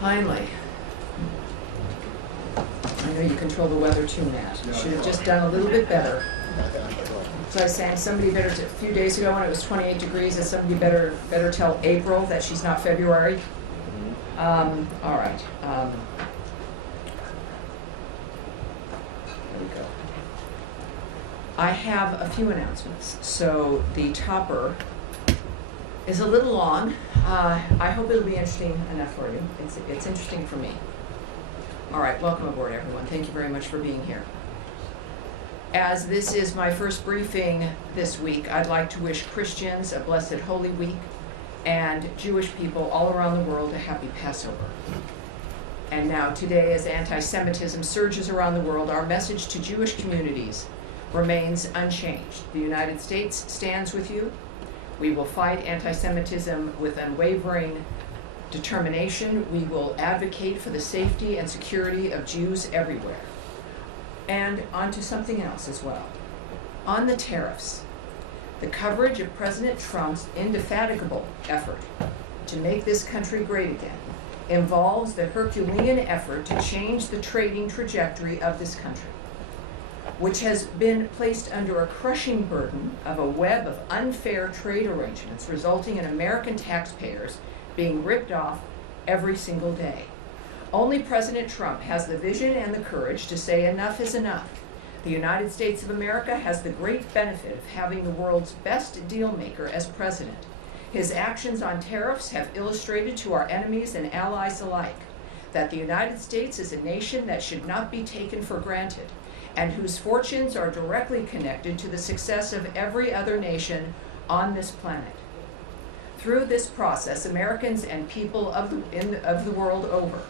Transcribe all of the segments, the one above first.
Finally. I know you control the weather too, Matt. Should have just done a little bit better. So I was saying somebody better, a few days ago when it was 28 degrees, that somebody better tell April that she's not February. All right. There we go. I have a few announcements. So the topper is a little long. I hope it'll be interesting enough for you. It's interesting for me. All right, welcome aboard, everyone. Thank you very much for being here. As this is my first briefing this week, I'd like to wish Christians a blessed Holy Week and Jewish people all around the world a happy Passover. And now, today, as anti-Semitism surges around the world, our message to Jewish communities remains unchanged. The United States stands with you. We will fight anti-Semitism with unwavering determination. We will advocate for the safety and security of Jews everywhere. And on to something else as well. On the tariffs, the coverage of President Trump's indefatigable effort to make this country great again involves the Herculean effort to change the trading trajectory of this country, which has been placed under a crushing burden of a web of unfair trade arrangements resulting in American taxpayers being ripped off every single day. Only President Trump has the vision and the courage to say enough is enough. The United States of America has the great benefit of having the world's best deal maker as president. His actions on tariffs have illustrated to our enemies and allies alike that the United States is a nation that should not be taken for granted and whose fortunes are directly connected to the success of every other nation on this planet. Through this process, Americans and people of the world over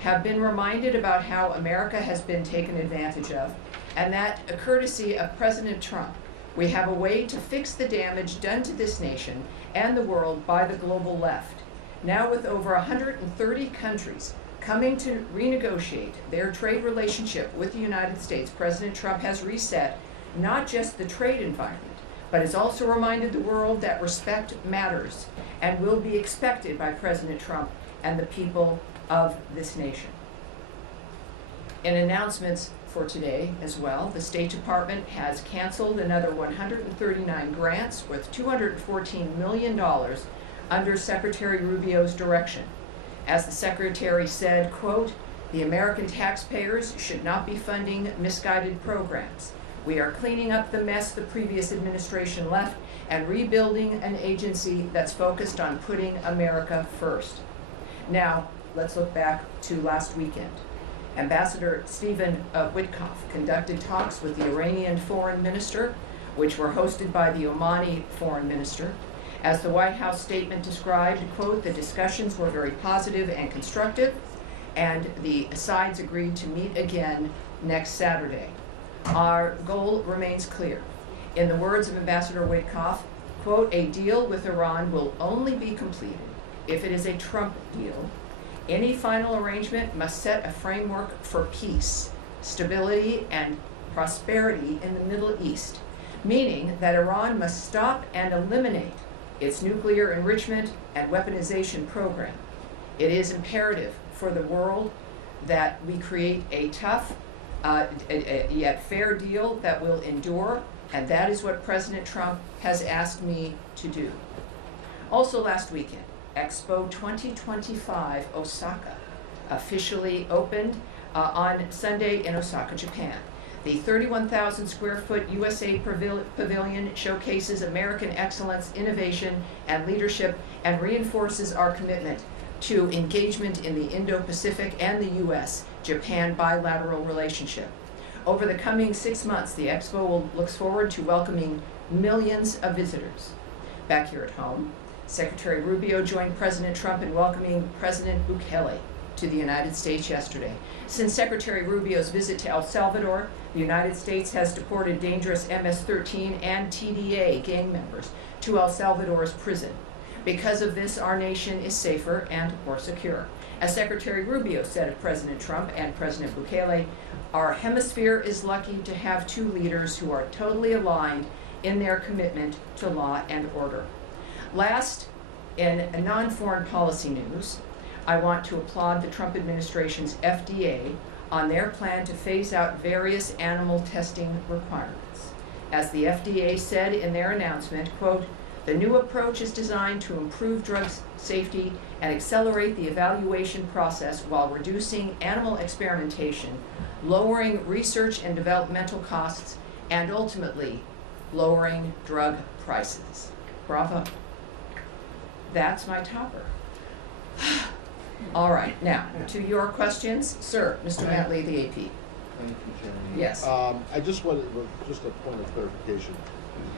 have been reminded about how America has been taken advantage of, and that, courtesy of President Trump, we have a way to fix the damage done to this nation and the world by the global left. Now, with over 130 countries coming to renegotiate their trade relationship with the United States, President Trump has reset not just the trade environment, but has also reminded the world that respect matters and will be expected by President Trump and the people of this nation. In announcements for today as well, the State Department has canceled another 139 grants worth $214 million under Secretary Rubio's direction. As the Secretary said, quote, "The American taxpayers should not be funding misguided programs. We are cleaning up the mess the previous administration left and rebuilding an agency that's focused on putting America first." Now, let's look back to last weekend. Ambassador Stephen Witkoff conducted talks with the Iranian foreign minister, which were hosted by the Omani foreign minister. As the White House statement described, quote, "The discussions were very positive and constructive, and the sides agreed to meet again next Saturday. Our goal remains clear. In the words of Ambassador Witkoff, quote, "A deal with Iran will only be completed if it is a Trump deal. Any final arrangement must set a framework for peace, stability, and prosperity in the Middle East, meaning that Iran must stop and eliminate its nuclear enrichment and weaponization program. It is imperative for the world that we create a tough yet fair deal that will endure, and that is what President Trump has asked me to do." Also last weekend, Expo 2025 Osaka officially opened on Sunday in Osaka, Japan. The 31,000 square foot USA pavilion showcases American excellence, innovation, and leadership, and reinforces our commitment to engagement in the Indo-Pacific and the US-Japan bilateral relationship. Over the coming 6 months, the Expo looks forward to welcoming millions of visitors. Back here at home, Secretary Rubio joined President Trump in welcoming President Bukele to the United States yesterday. Since Secretary Rubio's visit to El Salvador, the United States has deported dangerous MS-13 and TDA gang members to El Salvador's prison. Because of this, our nation is safer and more secure. As Secretary Rubio said of President Trump and President Bukele, our hemisphere is lucky to have two leaders who are totally aligned in their commitment to law and order. Last, in non-foreign policy news, I want to applaud the Trump administration's FDA on their plan to phase out various animal testing requirements. As the FDA said in their announcement, quote, "The new approach is designed to improve drug safety and accelerate the evaluation process while reducing animal experimentation, lowering research and developmental costs, and ultimately lowering drug prices." Bravo. That's my topper. All right, now to your questions. Sir, Mr. Bentley, the AP. Thank you, Tammy. Yes. I just wanted, just a point of clarification.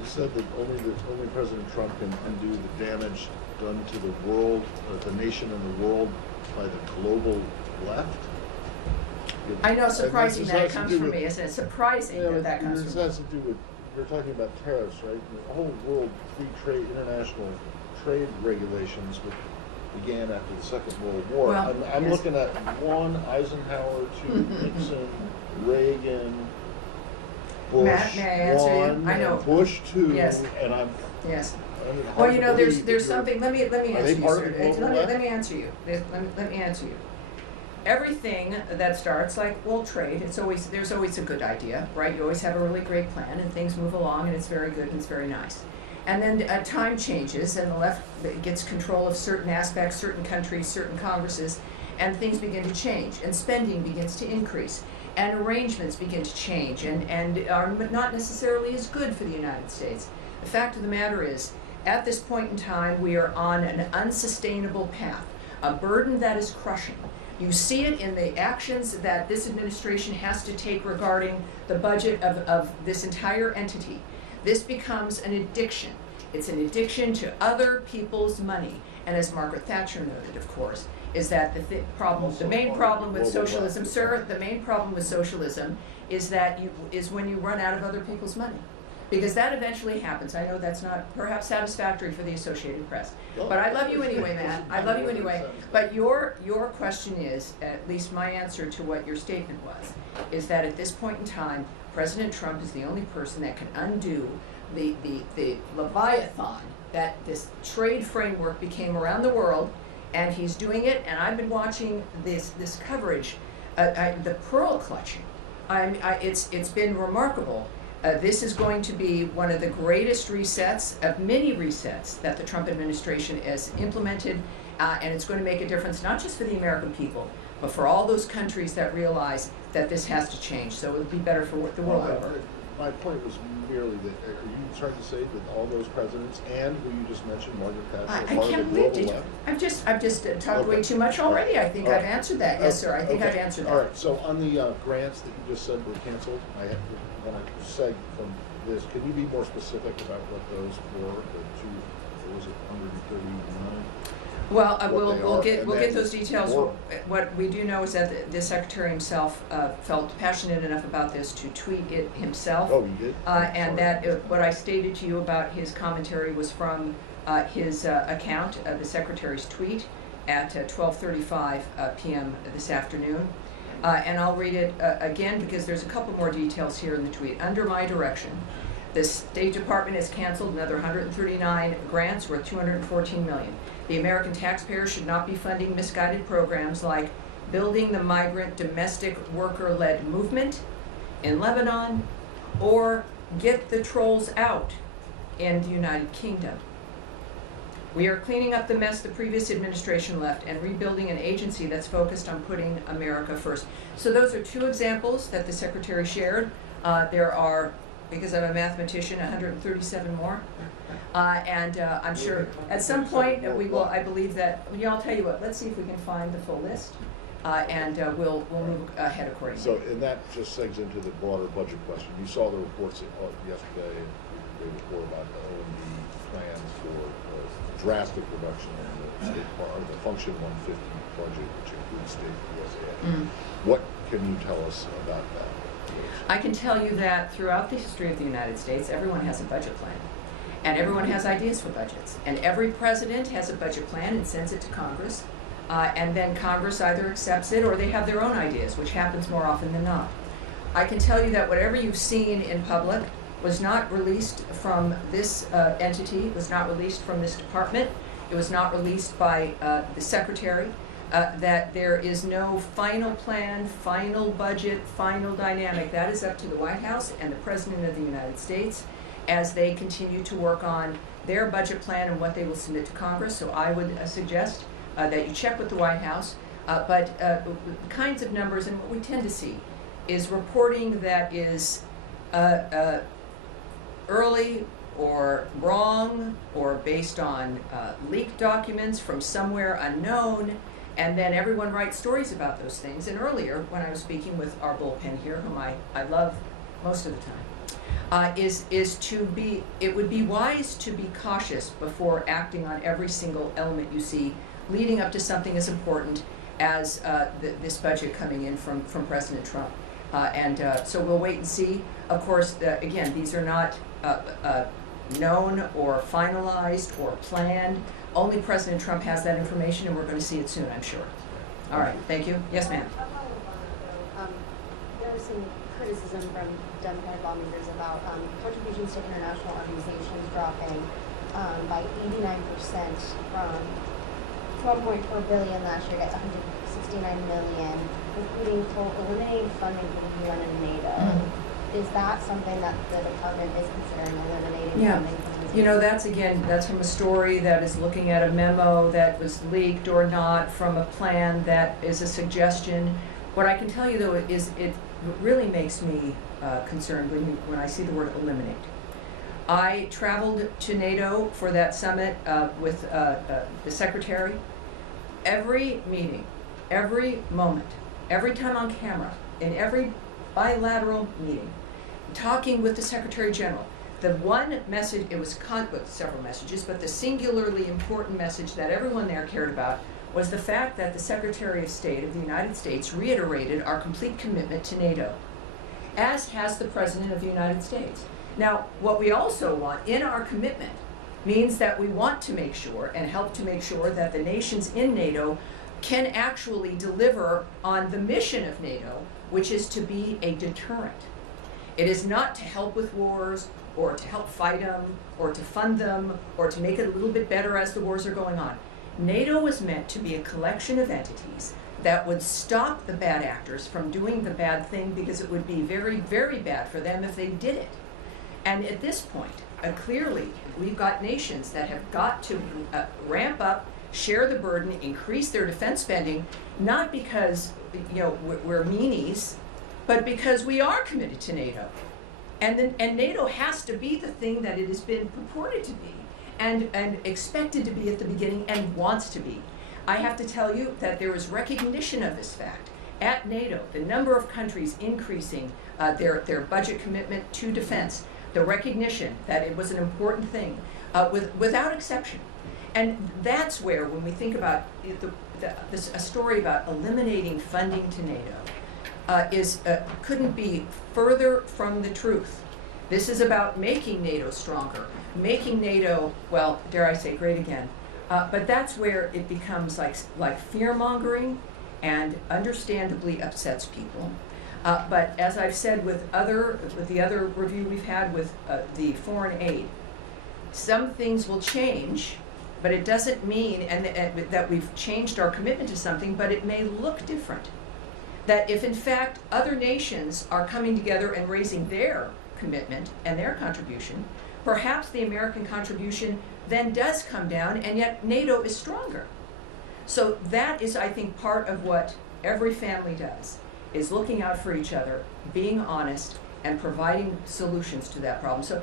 You said that only President Trump can undo the damage done to the world, the nation and the world by the global left. I know, surprising that it comes from me, isn't it? Surprising that comes from me. This has to do with, you're talking about tariffs, right? The whole world free trade, international trade regulations, which began after the Second World War. Well, I'm yes. looking at 1, Eisenhower, 2, Nixon, Reagan, Bush, Matt, may I answer you? 1, I know. Bush 2, Yes. and I'm. Yes. I mean, Well, you know, there's something. Let me answer they you, part sir. of the global Let left? me answer you. Let me answer you. Everything that starts like world trade, there's always a good idea, right? You always have a really great plan, and things move along, and it's very good and it's very nice. And then time changes, and the left gets control of certain aspects, certain countries, certain congresses, and things begin to change, and spending begins to increase, and arrangements begin to change, and are not necessarily as good for the United States. The fact of the matter is, at this point in time, we are on an unsustainable path, a burden that is crushing. You see it in the actions that this administration has to take regarding the budget of this entire entity. This becomes an addiction. It's an addiction to other people's money. And as Margaret Thatcher noted, of course, is that the main problem with socialism, sir, the main problem with socialism is that is when you run out of other people's money. Because that eventually happens. I know that's not perhaps satisfactory for the Associated Press. But I love you anyway, Matt. I love you anyway. But your question is, at least my answer to what your statement was, is that at this point in time, President Trump is the only person that can undo the Leviathan that this trade framework became around the world, and he's doing it, and I've been watching this coverage, the pearl clutching. It's been remarkable. This is going to be one of the greatest resets of many resets that the Trump administration has implemented, and it's going to make a difference not just for the American people, but for all those countries that realize that this has to change. So it'll be better for the world over. My point was merely that, are you trying to say that all those presidents and who you just mentioned, Margaret Thatcher, I are part can't of the believe global it. left? I've just talked way too much already. I think I've answered that. Yes, sir. I think I've answered that. All right. So on the grants that you just said were canceled, I want to seg from this. Can you be more specific about what those were? The two, what was it, 139? Well, What we'll get those details. What we do know is that the secretary himself felt passionate enough about this to tweet it himself. Oh, he did? And that what I stated to you about his commentary was from his account, the secretary's tweet at 12:35 p.m. this afternoon. And I'll read it again because there's a couple more details here in the tweet. Under my direction, the State Department has canceled another 139 grants worth $214 million. The American taxpayer should not be funding misguided programs like building the migrant domestic worker-led movement in Lebanon or get the trolls out in the United Kingdom. We are cleaning up the mess the previous administration left and rebuilding an agency that's focused on putting America first. So those are two examples that the Secretary shared. There are, because I'm a mathematician, 137 more. I'm sure at some point we will, I believe that, I'll tell you what, let's see if we can find the full list. We'll move ahead accordingly. So, and that just segs into the broader budget question. You saw the reports yesterday and the day before about the OMB plans for drastic reduction in the state part, the Function 150 budget, which includes state USAID. What can you tell us about that? I can tell you that throughout the history of the United States, everyone has a budget plan. And everyone has ideas for budgets. And every president has a budget plan and sends it to Congress. And then Congress either accepts it or they have their own ideas, which happens more often than not. I can tell you that whatever you've seen in public was not released from this entity, was not released from this department. It was not released by the secretary. that there is no final plan, final budget, final dynamic. That is up to the White House and the President of the United States as they continue to work on their budget plan and what they will submit to Congress. So I would suggest that you check with the White House. But the kinds of numbers, and what we tend to see is reporting that is early or wrong or based on leaked documents from somewhere unknown, and then everyone writes stories about those things. And earlier, when I was speaking with our bullpen here, whom I love most of the time, it would be wise to be cautious before acting on every single element you see leading up to something as important as this budget coming in from President Trump. So we'll wait and see. Of course, again, these are not known or finalized or planned. Only President Trump has that information, and we're going to see it soon, I'm sure. All right, thank you. Yes, ma'am. There was some criticism from Democratic lawmakers about contributions to international organizations dropping by 89% from $1.4 billion last year to $169 million, including eliminating funding for the UN and NATO. Is that something that the department is considering, eliminating funding from these? You know, that's from a story that is looking at a memo that was leaked or not, from a plan that is a suggestion. What I can tell you, though, is it really makes me concerned when I see the word eliminate. I traveled to NATO for that summit with the secretary. Every meeting, every moment, every time on camera, in every bilateral meeting, talking with the Secretary General, the one message, it was with several messages, but the singularly important message that everyone there cared about was the fact that the Secretary of State of the United States reiterated our complete commitment to NATO, as has the President of the United States. Now, what we also want in our commitment means that we want to make sure and help to make sure that the nations in NATO can actually deliver on the mission of NATO, which is to be a deterrent. It is not to help with wars or to help fight them or to fund them or to make it a little bit better as the wars are going on. NATO was meant to be a collection of entities that would stop the bad actors from doing the bad thing, because it would be very, very bad for them if they did it. And at this point, clearly, we've got nations that have got to ramp up, share the burden, increase their defense spending, not because we're meanies, but because we are committed to NATO. And NATO has to be the thing that it has been purported to be and expected to be at the beginning and wants to be. I have to tell you that there is recognition of this fact. At NATO, the number of countries increasing their budget commitment to defense, the recognition that it was an important thing, without exception. And that's where, when we think about a story about eliminating funding to NATO, couldn't be further from the truth. This is about making NATO stronger, making NATO, well, dare I say, great again. But that's where it becomes like fear-mongering and understandably upsets people. But as I've said with the other review we've had with the foreign aid, some things will change, but it doesn't mean that we've changed our commitment to something, but it may look different. That if in fact other nations are coming together and raising their commitment and their contribution, perhaps the American contribution then does come down, and yet NATO is stronger. So that is, I think, part of what every family does, is looking out for each other, being honest, and providing solutions to that problem. So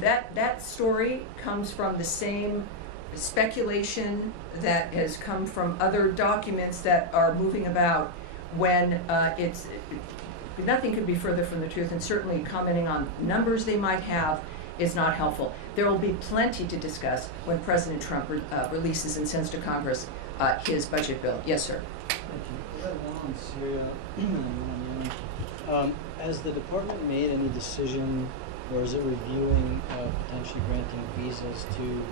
that story comes from the same speculation that has come from other documents that are moving about, when nothing could be further from the truth, and certainly commenting on numbers they might have is not helpful. There will be plenty to discuss when President Trump releases and sends to Congress his budget bill. Yes, sir. Thank you. On Syria, has the department made any decision, or is it reviewing potentially granting visas to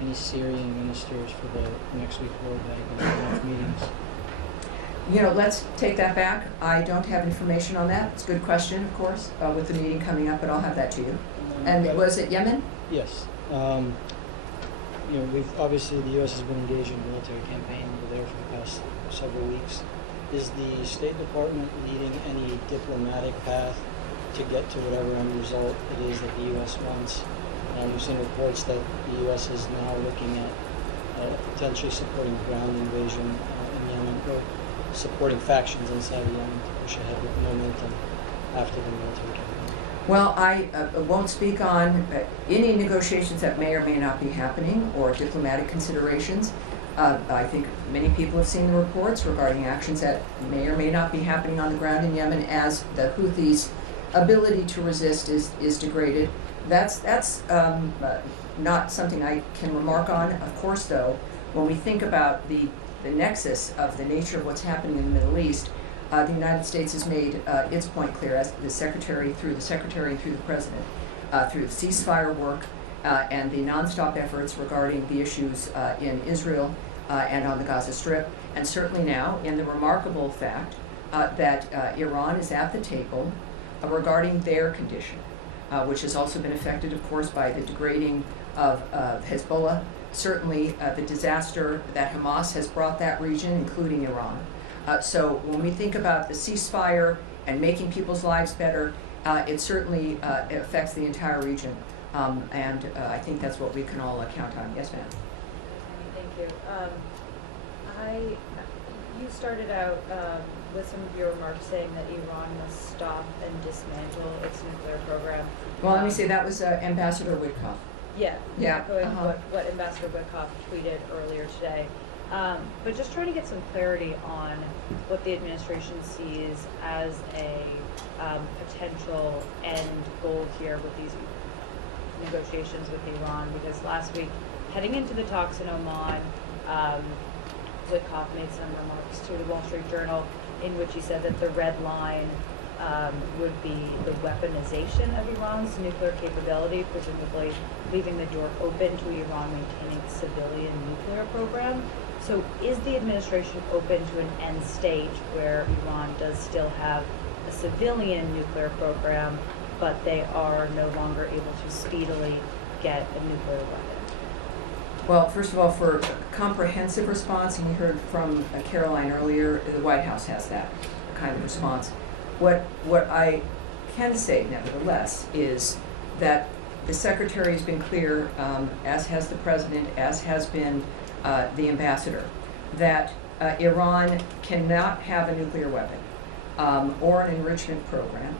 any Syrian ministers for the next week World Bank and IMF meetings? Let's take that back. I don't have information on that. It's a good question, of course, with the meeting coming up, but I'll have that to you. And was it Yemen? Yes. We've obviously, the U.S. has been engaged in a military campaign over there for the past several weeks. Is the State Department leading any diplomatic path to get to whatever end result it is that the U.S. wants? We've seen reports that the U.S. is now looking at potentially supporting ground invasion in Yemen, or supporting factions inside of Yemen to push ahead with momentum after the military campaign. Well, I won't speak on any negotiations that may or may not be happening or diplomatic considerations. I think many people have seen the reports regarding actions that may or may not be happening on the ground in Yemen as the Houthis' ability to resist is degraded. That's not something I can remark on. Of course, though, when we think about the nexus of the nature of what's happening in the Middle East, the United States has made its point clear, as the Secretary, through the President, through the ceasefire work and the nonstop efforts regarding the issues in Israel and on the Gaza Strip, and certainly now in the remarkable fact that Iran is at the table regarding their condition, which has also been affected, of course, by the degrading of Hezbollah, certainly the disaster that Hamas has brought that region, including Iran. So when we think about the ceasefire and making people's lives better, it certainly affects the entire region. And I think that's what we can all count on. Yes, ma'am. Thank you. You started out with some of your remarks saying that Iran must stop and dismantle its nuclear program. Well, let me say that was Ambassador Witkoff. Yeah, Yeah, echoing uh-huh. what Ambassador Witkoff tweeted earlier today. But just trying to get some clarity on what the administration sees as a potential end goal here with these negotiations with Iran, because last week, heading into the talks in Oman, Witkoff made some remarks to the Wall Street Journal in which he said that the red line would be the weaponization of Iran's nuclear capability, presumably leaving the door open to Iran maintaining a civilian nuclear program. So is the administration open to an end stage where Iran does still have a civilian nuclear program, but they are no longer able to speedily get a nuclear weapon? Well, first of all, for a comprehensive response, and you heard from Caroline earlier, the White House has that kind of response. What I can say, nevertheless, is that the Secretary has been clear, as has the President, as has been the Ambassador, that Iran cannot have a nuclear weapon or an enrichment program.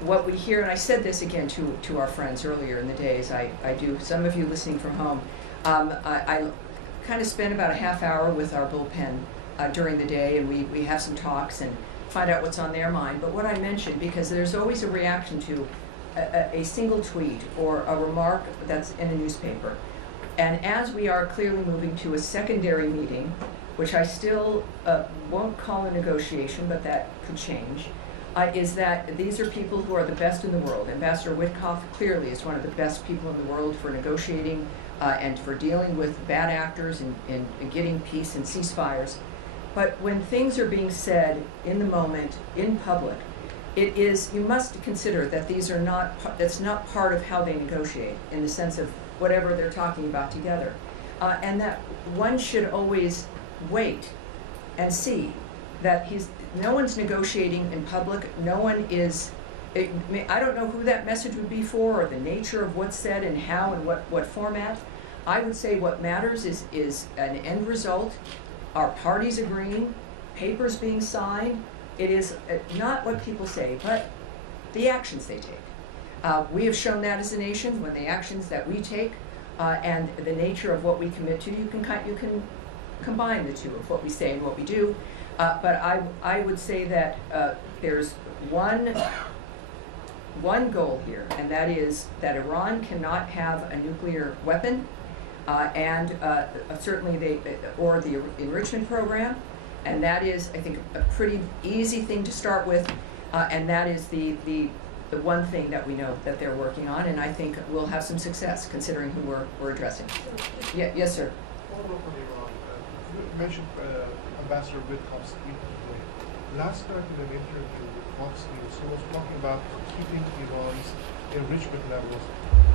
What we hear, and I said this again to our friends earlier in the days, I do, some of you listening from home, I kind of spend about a half hour with our bullpen during the day, and we have some talks and find out what's on their mind. But what I mentioned, because there's always a reaction to a single tweet or a remark that's in a newspaper. And as we are clearly moving to a secondary meeting, which I still won't call a negotiation, but that could change, is that these are people who are the best in the world. Ambassador Witkoff clearly is one of the best people in the world for negotiating and for dealing with bad actors and getting peace and ceasefires. But when things are being said in the moment, in public, it is, you must consider that these are not, that's not part of how they negotiate in the sense of whatever they're talking about together. And that one should always wait and see that no one's negotiating in public, no one is, I don't know who that message would be for or the nature of what's said and how and what format. I would say what matters is an end result, our parties agreeing, papers being signed. It is not what people say, but the actions they take. We have shown that as a nation when the actions that we take and the nature of what we commit to, you can combine the two of what we say and what we do. But I would say that there's one goal here, and that is that Iran cannot have a nuclear weapon, and certainly or the enrichment program, and that is, I think, a pretty easy thing to start with, and that is the one thing that we know that they're working on, and I think we'll have some success considering who we're addressing. Yeah, yes, sir. Follow up on Iran. You mentioned Ambassador Witkoff's tweet today. Last night in an interview with Fox News, he was talking about keeping Iran's enrichment levels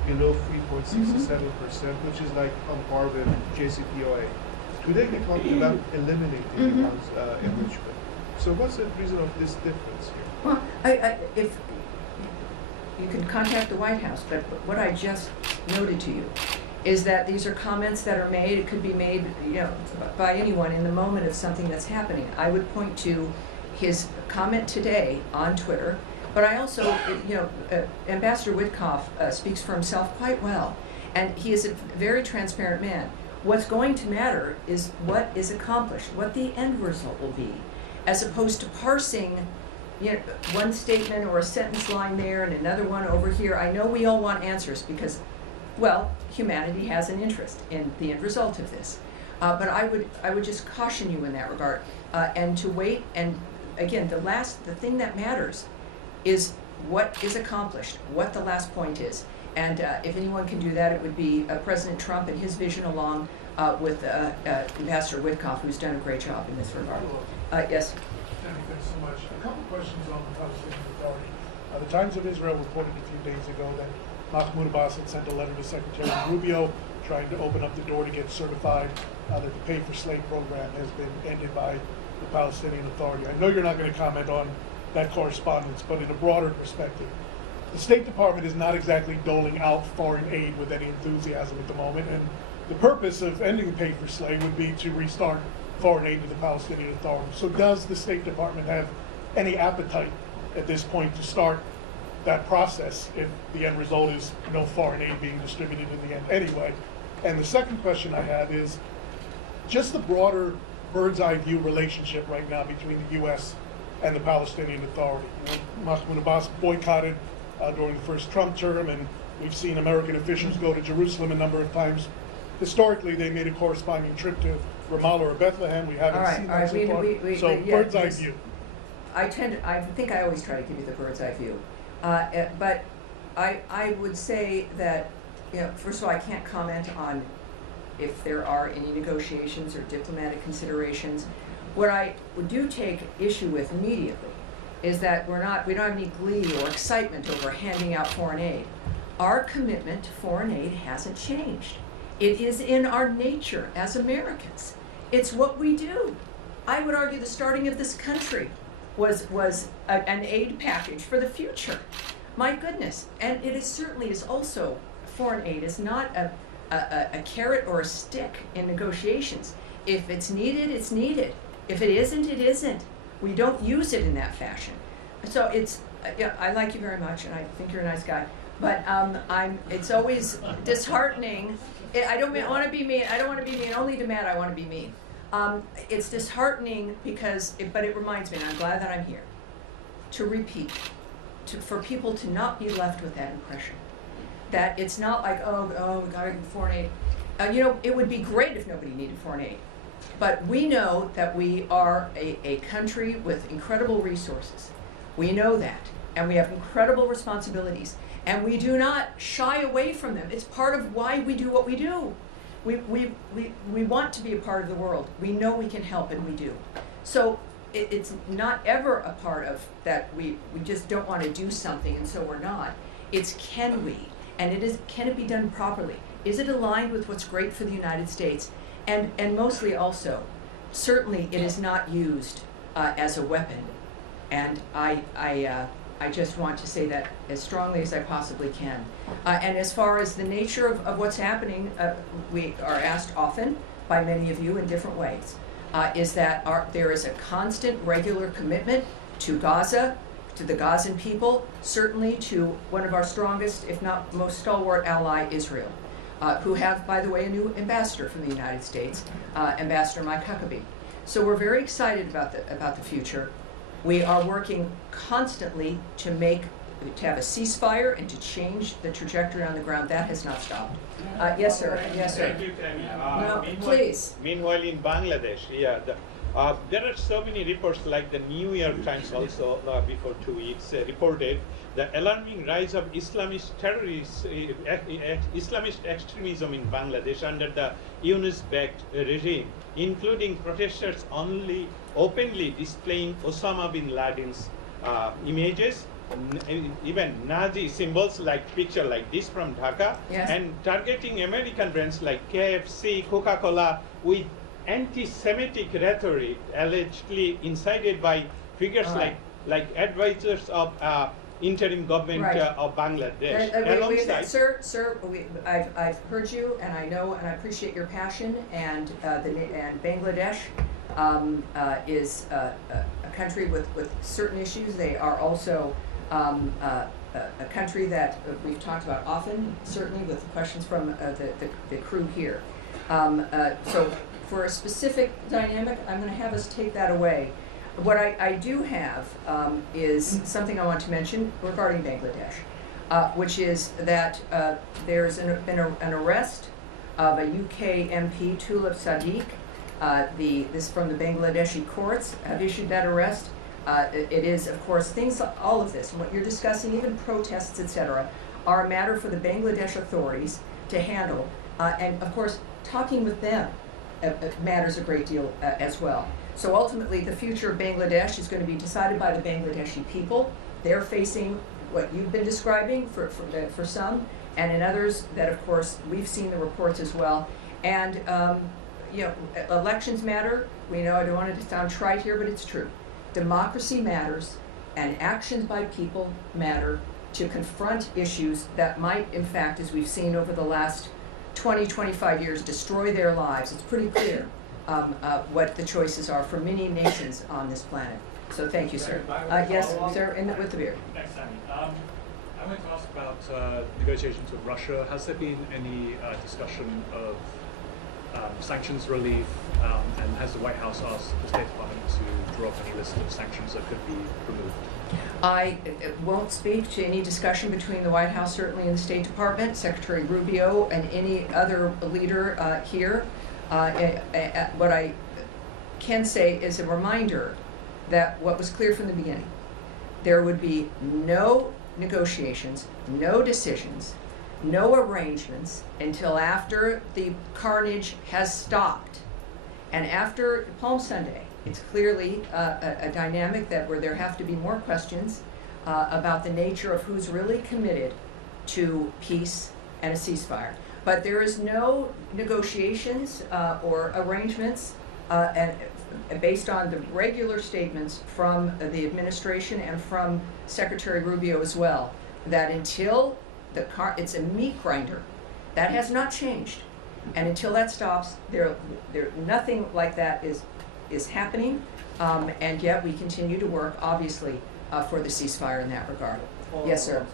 below 3.67%, which is like on par with JCPOA. Today they talked about eliminating Mhm. Iran's enrichment. So what's the reason of this difference here? Well, if you can contact the White House, but what I just noted to you is that these are comments that are made, it could be made, by anyone in the moment of something that's happening. I would point to his comment today on Twitter, but I also, Ambassador Witkoff speaks for himself quite well, and he is a very transparent man. What's going to matter is what is accomplished, what the end result will be, as opposed to parsing one statement or a sentence line there and another one over here. I know we all want answers because, well, humanity has an interest in the end result of this. But I would just caution you in that regard, and to wait. And again, the thing that matters is what is accomplished, what the last point is. And if anyone can do that, it would be President Trump and his vision, along with Ambassador Witkoff, who's done a great job in this regard. Yes. Tammy, thanks so much. A couple questions on the Palestinian Authority. The Times of Israel reported a few days ago that Mahmoud Abbas had sent a letter to Secretary Rubio trying to open up the door to get certified that the Pay for Slave program has been ended by the Palestinian Authority. I know you're not going to comment on that correspondence, but in a broader perspective, the State Department is not exactly doling out foreign aid with any enthusiasm at the moment, and the purpose of ending the Pay for Slave would be to restart foreign aid to the Palestinian Authority. So does the State Department have any appetite at this point to start that process if the end result is no foreign aid being distributed in the end anyway? And the second question I have is just the broader bird's eye view relationship right now between the U.S. and the Palestinian Authority. Mahmoud Abbas boycotted during the first Trump term, and we've seen American officials go to Jerusalem a number of times. Historically, they made a corresponding trip to Ramallah or Bethlehem. We haven't seen that so far. So bird's eye view. I think I always try to give you the bird's eye view. But I would say that, first of all, I can't comment on if there are any negotiations or diplomatic considerations. What I do take issue with immediately is that we don't have any glee or excitement over handing out foreign aid. Our commitment to foreign aid hasn't changed. It is in our nature as Americans. It's what we do. I would argue the starting of this country was an aid package for the future. My goodness. And it certainly is also, foreign aid is not a carrot or a stick in negotiations. If it's needed, it's needed. If it isn't, it isn't. We don't use it in that fashion. So I like you very much, and I think you're a nice guy. But it's always disheartening. I don't want to be mean. I don't want to be mean. Only to Matt, I want to be mean. It's disheartening but it reminds me, and I'm glad that I'm here, to repeat, for people to not be left with that impression. That it's not like, we got to get foreign aid. It would be great if nobody needed foreign aid. But we know that we are a country with incredible resources. We know that. And we have incredible responsibilities. And we do not shy away from them. It's part of why we do what we do. We want to be a part of the world. We know we can help, and we do. So it's not ever a part of that we just don't want to do something, and so we're not. It's can we? And can it be done properly? Is it aligned with what's great for the United States? And mostly also, certainly it is not used as a weapon. And I just want to say that as strongly as I possibly can. And as far as the nature of what's happening, we are asked often by many of you in different ways, is that there is a constant, regular commitment to Gaza, to the Gazan people, certainly to one of our strongest, if not most stalwart ally, Israel, who have, by the way, a new ambassador from the United States, Ambassador Mike Huckabee. So we're very excited about the future. We are working constantly to have a ceasefire and to change the trajectory on the ground. That has not stopped. Yes, sir. Yes, sir. Thank you, Tammy. No, please. Meanwhile, in Bangladesh, there are so many reports, like the New York Times also before 2 weeks reported the alarming rise of Islamist terrorists, Islamist extremism in Bangladesh under the Yunus-backed regime, including protesters openly displaying Osama bin Laden's images, even Nazi symbols picture like this from Dhaka, yes, and targeting American brands like KFC, Coca-Cola with anti-Semitic rhetoric allegedly incited by figures All right. like advisors of interim government Right. Of Bangladesh. Sir, I've heard you, and I know and I appreciate your passion. And Bangladesh is a country with certain issues. They are also a country that we've talked about often, certainly with questions from the crew here. So for a specific dynamic, I'm going to have us take that away. What I do have is something I want to mention regarding Bangladesh, which is that there's been an arrest of a UK MP, Tulip Sadiq. This from the Bangladeshi courts have issued that arrest. It is, of course, all of this, and what you're discussing, even protests, etc., are a matter for the Bangladesh authorities to handle. And, of course, talking with them matters a great deal as well. So ultimately, the future of Bangladesh is going to be decided by the Bangladeshi people. They're facing what you've been describing for some, and in others that, of course, we've seen the reports as well. And, elections matter. We know, I don't want it to sound trite here, but it's true. Democracy matters, and actions by people matter to confront issues that might, in fact, as we've seen over the last 20, 25 years, destroy their lives. It's pretty clear what the choices are for many nations on this planet. So thank you, sir. Yes, sir, with the beard. Thanks, Tammy. I wanted to ask about negotiations with Russia. Has there been any discussion of sanctions relief, and has the White House asked the State Department to draw up any list of sanctions that could be removed? I won't speak to any discussion between the White House, certainly, and the State Department, Secretary Rubio, and any other leader here. What I can say is a reminder that what was clear from the beginning, there would be no negotiations, no decisions, no arrangements until after the carnage has stopped. And after Palm Sunday, it's clearly a dynamic where there have to be more questions about the nature of who's really committed to peace and a ceasefire. But there is no negotiations or arrangements and based on the regular statements from the administration and from Secretary Rubio as well, that until it's a meat grinder. That has not changed. And until that stops, nothing like that is happening. And yet we continue to work, obviously, for the ceasefire in that regard. Yes, sir.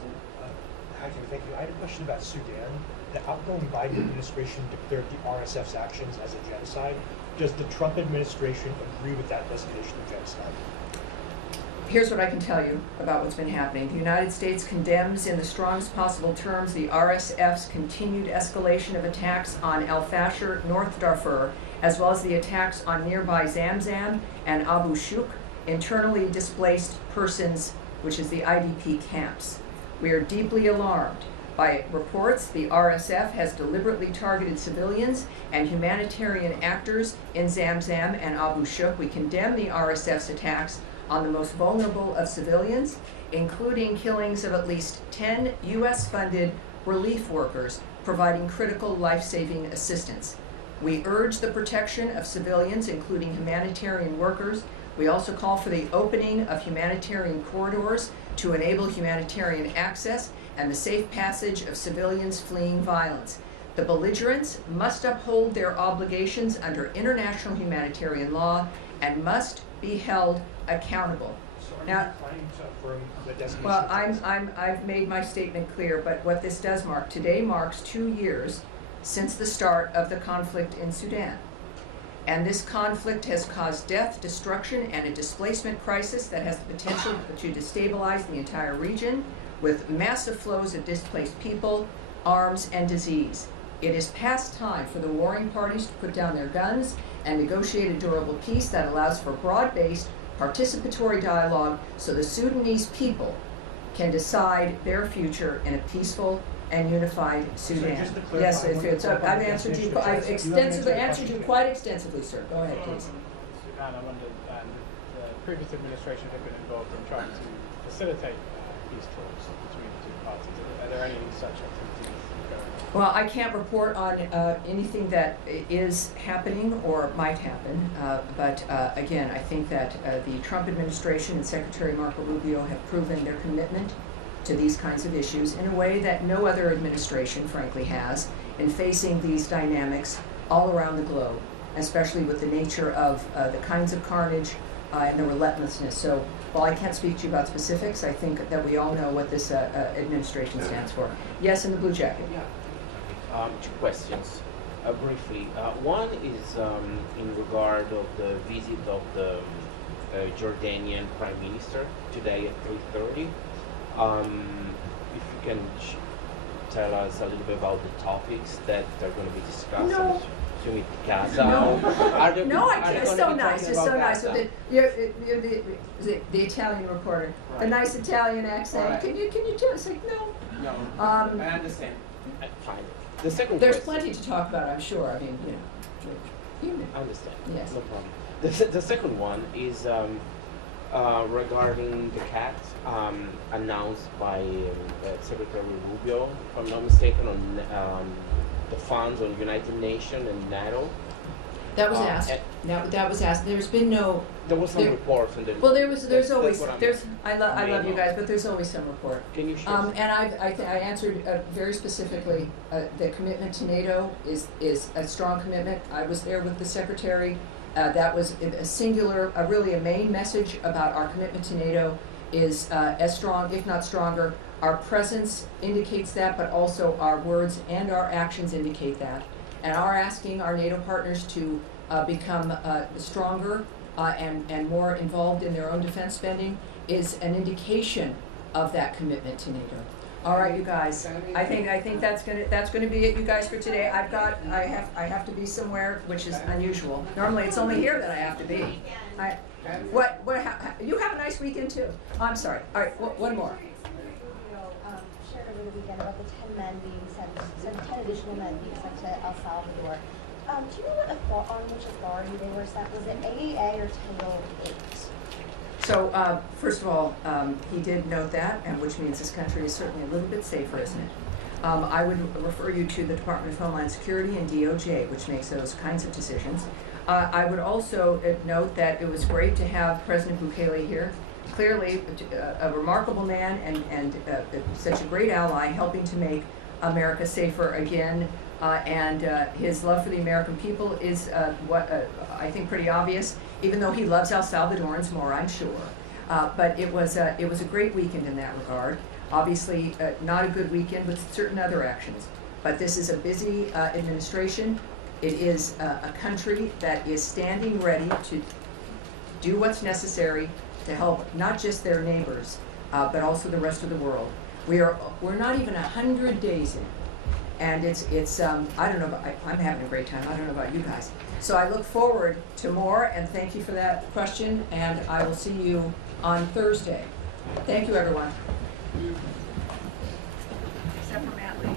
Hi, Jim. Thank you. I had a question about Sudan. The outgoing Biden administration declared the RSF's actions as a genocide. Does the Trump administration agree with that designation of genocide? Here's what I can tell you about what's been happening. The United States condemns in the strongest possible terms the RSF's continued escalation of attacks on El Fasher, North Darfur, as well as the attacks on nearby Zamzam and Abu Shuk, internally displaced persons, which is the IDP camps. We are deeply alarmed by reports the RSF has deliberately targeted civilians and humanitarian actors in Zamzam and Abu Shuk. We condemn the RSF's attacks on the most vulnerable of civilians, including killings of at least 10 U.S.-funded relief workers providing critical life-saving assistance. We urge the protection of civilians, including humanitarian workers. We also call for the opening of humanitarian corridors to enable humanitarian access and the safe passage of civilians fleeing violence. The belligerents must uphold their obligations under international humanitarian law and must be held accountable. So are Now, you planning to affirm the designation? well, I've made my statement clear, but what this does mark, today marks 2 years since the start of the conflict in Sudan. And this conflict has caused death, destruction, and a displacement crisis that has the potential to destabilize the entire region with massive flows of displaced people, arms, and disease. It is past time for the warring parties to put down their guns and negotiate a durable peace that allows for broad-based participatory dialogue so the Sudanese people can decide their future in a peaceful and unified Sudan. just to clarify, Yes, when you talk about I've the answered you. definition of I've genocide, you haven't extensively answered the answered you question quite extensively, sir. Go ahead, please. Sudan, I wondered, the previous administration had been involved in trying to facilitate peace talks between the two parties? Are there any such activities going on? Well, I can't report on anything that is happening or might happen, but again, I think that the Trump administration and Secretary Marco Rubio have proven their commitment to these kinds of issues in a way that no other administration, frankly, has in facing these dynamics all around the globe, especially with the nature of the kinds of carnage and the relentlessness. So while I can't speak to you about specifics, I think that we all know what this administration stands for. Yes, in the blue jacket. Yeah. Two questions, briefly. One is in regard of the visit of the Jordanian Prime Minister today at 3:30. If you can tell us a little bit about the topics that are going to be discussed. No. Assuming Gaza. No, Are there, no, are they it's gonna so be nice. talking It's so about nice. Gaza? You're the Italian reporter, the Right. nice Italian accent. Right. Can you tell us? Like, no. No, Um, I understand. Fine. The second There's question. plenty to talk about, I'm sure. I mean, you know. I understand. Yes. No problem. The second one is regarding the CAT announced by Secretary Rubio, if I'm not mistaken, on the funds on United Nations and NATO. That was asked. That was asked. There's been no. There was some There- reports and Well, there's that's always what I'm- I love you know. guys, but there's always some report. Can you share? And I answered very specifically. The commitment to NATO is a strong commitment. I was there with the secretary. That was a singular, really a main message about our commitment to NATO is as strong, if not stronger. Our presence indicates that, but also our words and our actions indicate that. And our asking our NATO partners to become stronger and more involved in their own defense spending is an indication of that commitment to NATO. All right, you guys. I think that's gonna be it, you guys, for today. I have to be somewhere, which is unusual. Normally, it's only here that I have to be. You have a nice weekend too. I'm sorry. All right, one more. Shared over the weekend about the 10 men being sent 10 additional men being sent to El Salvador. Do you know on which authority they were sent? Was it AAA or Title 8? So, first of all, he did note that, and which means this country is certainly a little bit safer, isn't it? I would refer you to the Department of Homeland Security and DOJ, which makes those kinds of decisions. I would also note that it was great to have President Bukele here. Clearly, a remarkable man and such a great ally, helping to make America safer again. And his love for the American people is what I think pretty obvious, even though he loves El Salvadorans more, I'm sure. But it was a great weekend in that regard. Obviously, not a good weekend with certain other actions. But this is a busy administration. It is a country that is standing ready to do what's necessary to help not just their neighbors, but also the rest of the world. We're not even 100 days in. And it's I don't know, I'm having a great time. I don't know about you guys. So I look forward to more, and thank you for that question, and I will see you on Thursday. Thank you, everyone. Except for Matt Lee.